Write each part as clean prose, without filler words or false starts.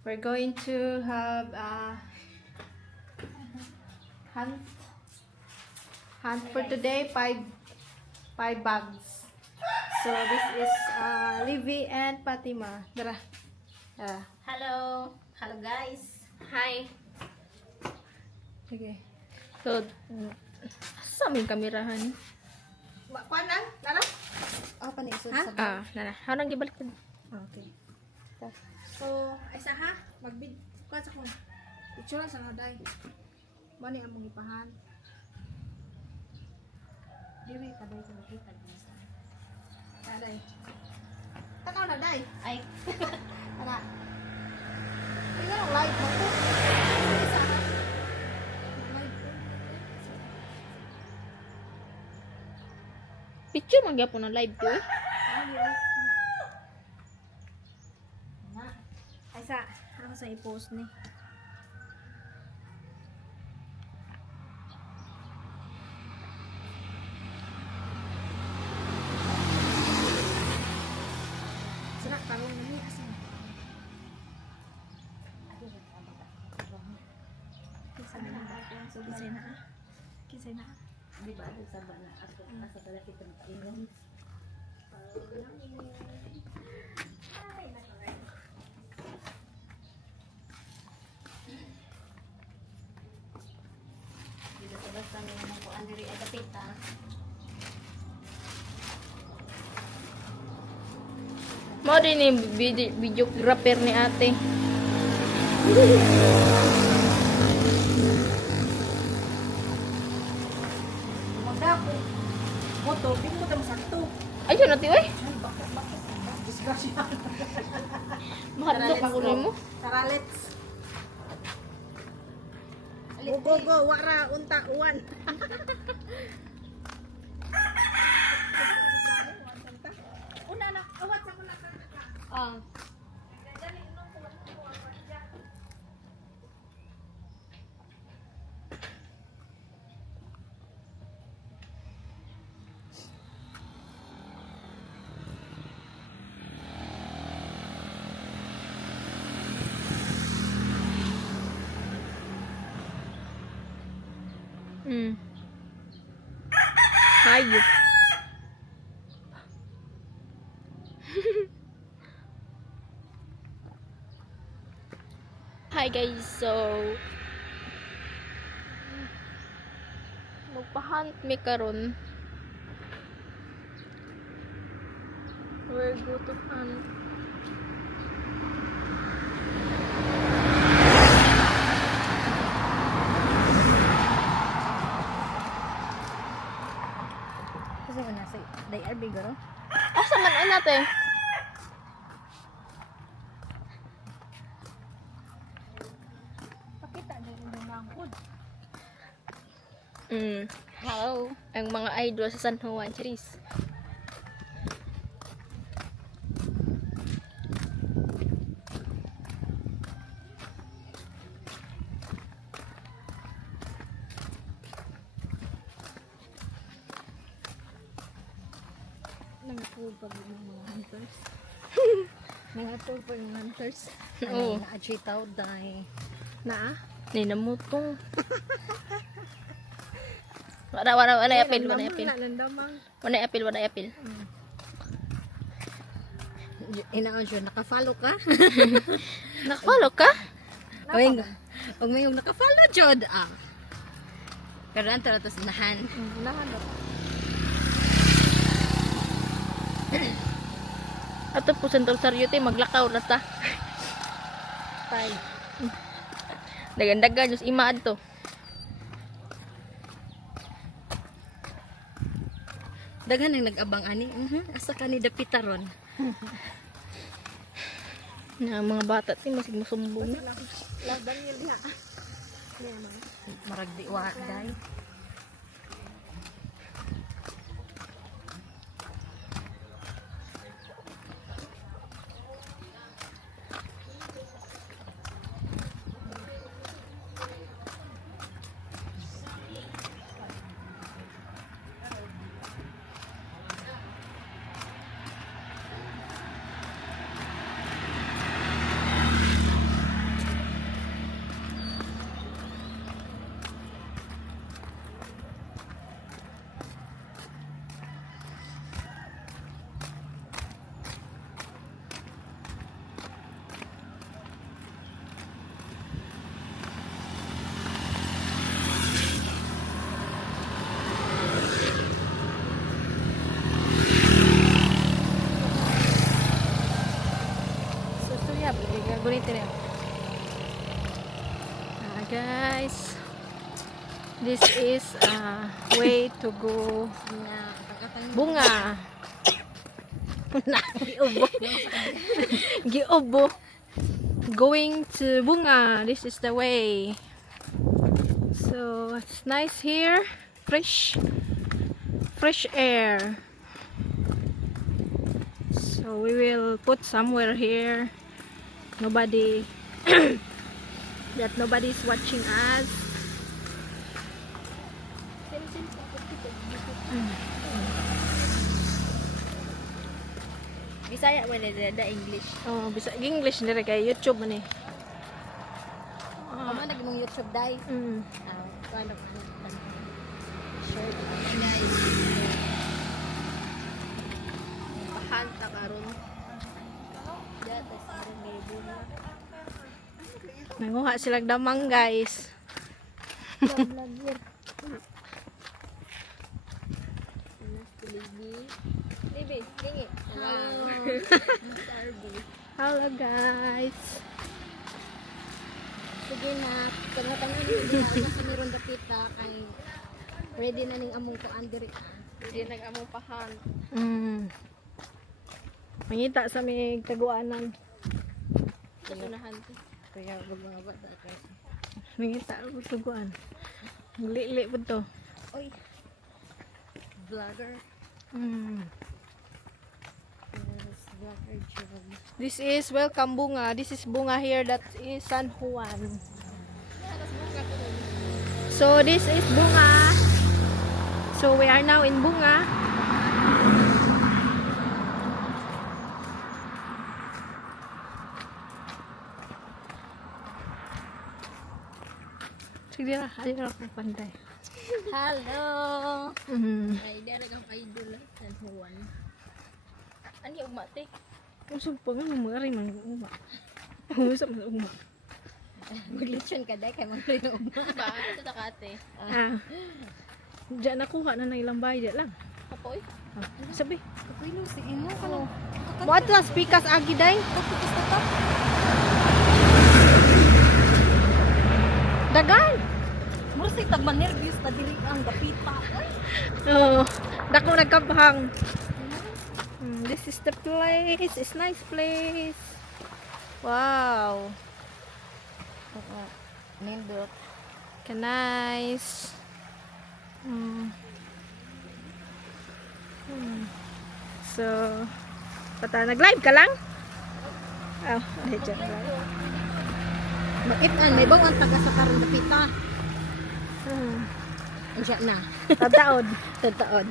We're going to have a hunt for today. Five bags. So this is Livy and Fatima. Tara. Hello. Hello guys. Hi. Okay. So, sa aming kamerahan. Kuan lang? Nara? Apa ni isod sa Nana. Harang gibalik ko. Okay. So, isa ha? Magbid kuan sa kun. Picture sa naday. Mani ang mong ipahan. Diri ka day ko makita sa. Naday. Tanaw na day. Ay. Ana. Tingnan ang live mo ko. Isa ha? Live. Picture magyapon ng live ko eh. Ay sa, ano sa i-post ni? Sira, parang nani asan? Kisay na. Kisay na. Di ba sa bana ako asa pala kita paingon. Dito sa basta ni mo ko andiri ay kapita. Mo din yung videographer ni ate. Magdako. Moto, bing mo tang sakto. Ayun natin eh. Ay, bakit? Discussion. Mahadlok ako mo. Tara, let's. Go, go, wara, unta, uwan. Una na, awat sa muna ka. Hayop. Hi guys, so magpa-hunt mi karon. We're go to hunt. Kasi ko nasa, they are big, no? Asa man ay natin? Pakita na yung mangkod. Hello. Ang mga idol sa San Juan, Charis. Nang-tour pa yung mga hunters. Nang-tour pa yung hunters. Oo. Na-achitaw dahil. Na? Ninamutong. Wala apil. Nandamang. Wala apil. Inaon siya, nakafollow ka? Nakafollow ka? Huwag may yung nakafollow, Jod. Pero ang taratos nahan. Ato po Santo Rosario tayo maglakaw na ta. Tay. Dagan-dagan yung imaad to. Dagan ang nag-abang ani. Asa ka ni Dapitaron. Na mga bata tayo masig masumbong. Laban yun niya. Maragdi wa day. Gunitin niya. Guys, this is a way to go bunga. Giobo. Going to bunga. This is the way. So it's nice here. Fresh air. So we will put somewhere here. Nobody that nobody's watching us. Bisaya man da English. Oh, bisa English dire kay YouTube man eh. Amo nagimong YouTube dai. Paano ko short guys. Pahanta karon. Data sa may bunga. Nanguha silang damang guys. Vlogger. Libi, gingi. Hello guys. Sige na, tanaw-tanaw ni Diana sa meron dapita kay ready na ning among kuan diri. Ready nang among pahan. Mangita sa may taguanan. Unahan ti. Kaya wag mga bata kay. Mangita sa taguan. Li pud to. Oy. Vlogger. Yes, vlogger job. This is welcome bunga. This is bunga here. That is San Juan. So this is bunga. So we are now in bunga. Sige na, ayun ako pantay. Hello. Ay dara kang idol San Juan. Ani umate? Usap pa nga mari man uma. Usap man uma. Maglitsyon ka dai kay magre na uma. Ba, ito ta kate. Diyan nakuha na ng ilang bayad lang. Kapoy. Sabi. Kapoy no si imo kana. What was pikas agi day? Dagan. Mura say tag nervous ta dili ang dapita. Oh, dako nagkabhang. This is the place. It's nice place. Wow. Nindot. Nice. So, pata nag-live ka lang? Oh, medyo lang. Bakit may bawang taga sa karon dapita. Andiya na. Tataod. Tataod.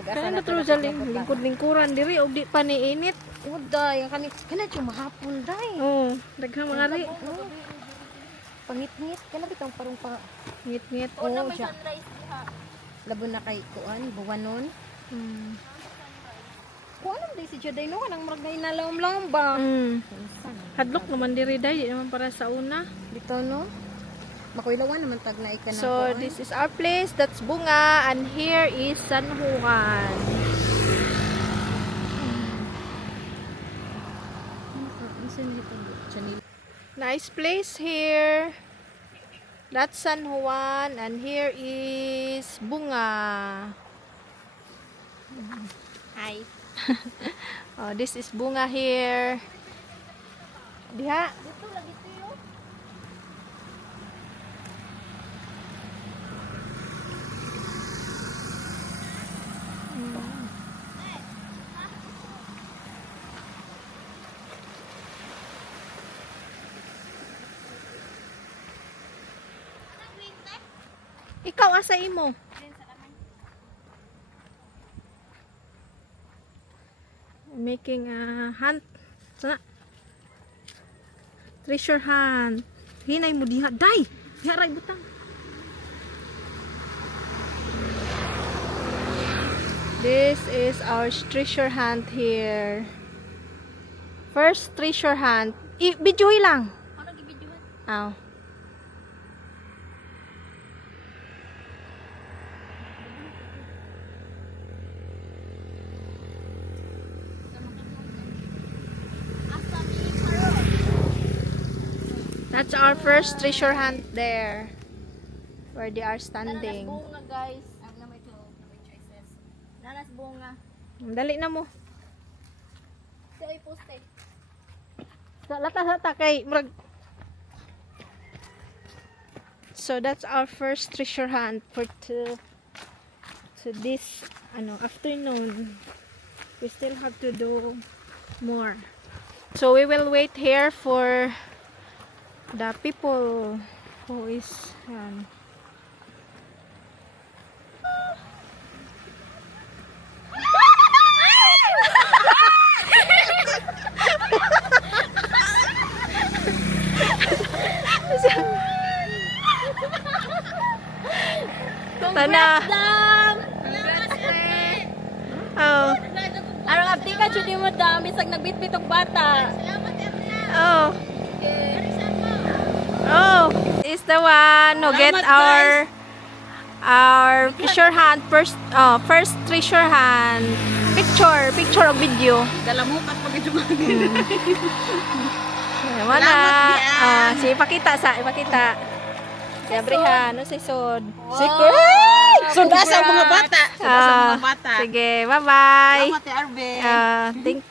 Kaya na true sa lingkod-lingkuran diri og di pa ni init. Uday, kani yung mahapon day. Oh, daghang mga ri. Pangit-ngit, kana bitang parang pa Ngit-ngit. oh, siya. Labo na kay kuan, buwanon. Kuan naman day si Joday no, kanang murag na inalawom-lawom ba? Hadlok naman diri day, di naman para sa una. Dito no. Makuilawan naman tag na ika na So, this is our place. That's Bunga. And here is San Juan. Nice place here. That's San Juan. And here is Bunga. Hi. Oh, this is Bunga here. Diha. Dito lagi tuyo. Ikaw asa imo? Making a hunt. Sana. Treasure hunt. Hinay mo diha. Day! Diha ray butang. This is our treasure hunt here. First treasure hunt. Videoy lang. Ano gi-videohan? Aw. Asa That's our first treasure hunt there. Where they are Nanas standing. bunga guys. Ang na may choices. Nanas bunga. Dali na mo. Si ay poste. Lata kay murag. So that's our first treasure hunt for this afternoon. We still have to do more. So we will wait here for the people who is Tana. Oh. Arang abdi ka jud mo dam bisag nagbitbit og bata. Oh. Oh, is the one who get our treasure hunt first treasure hunt picture of video. Dalamukat pag ito. Mana? Si ipakita. Si Abrihan, no si Sod. Sunda sa mga bata. Sige, bye-bye. Salamat, Arbe. Thank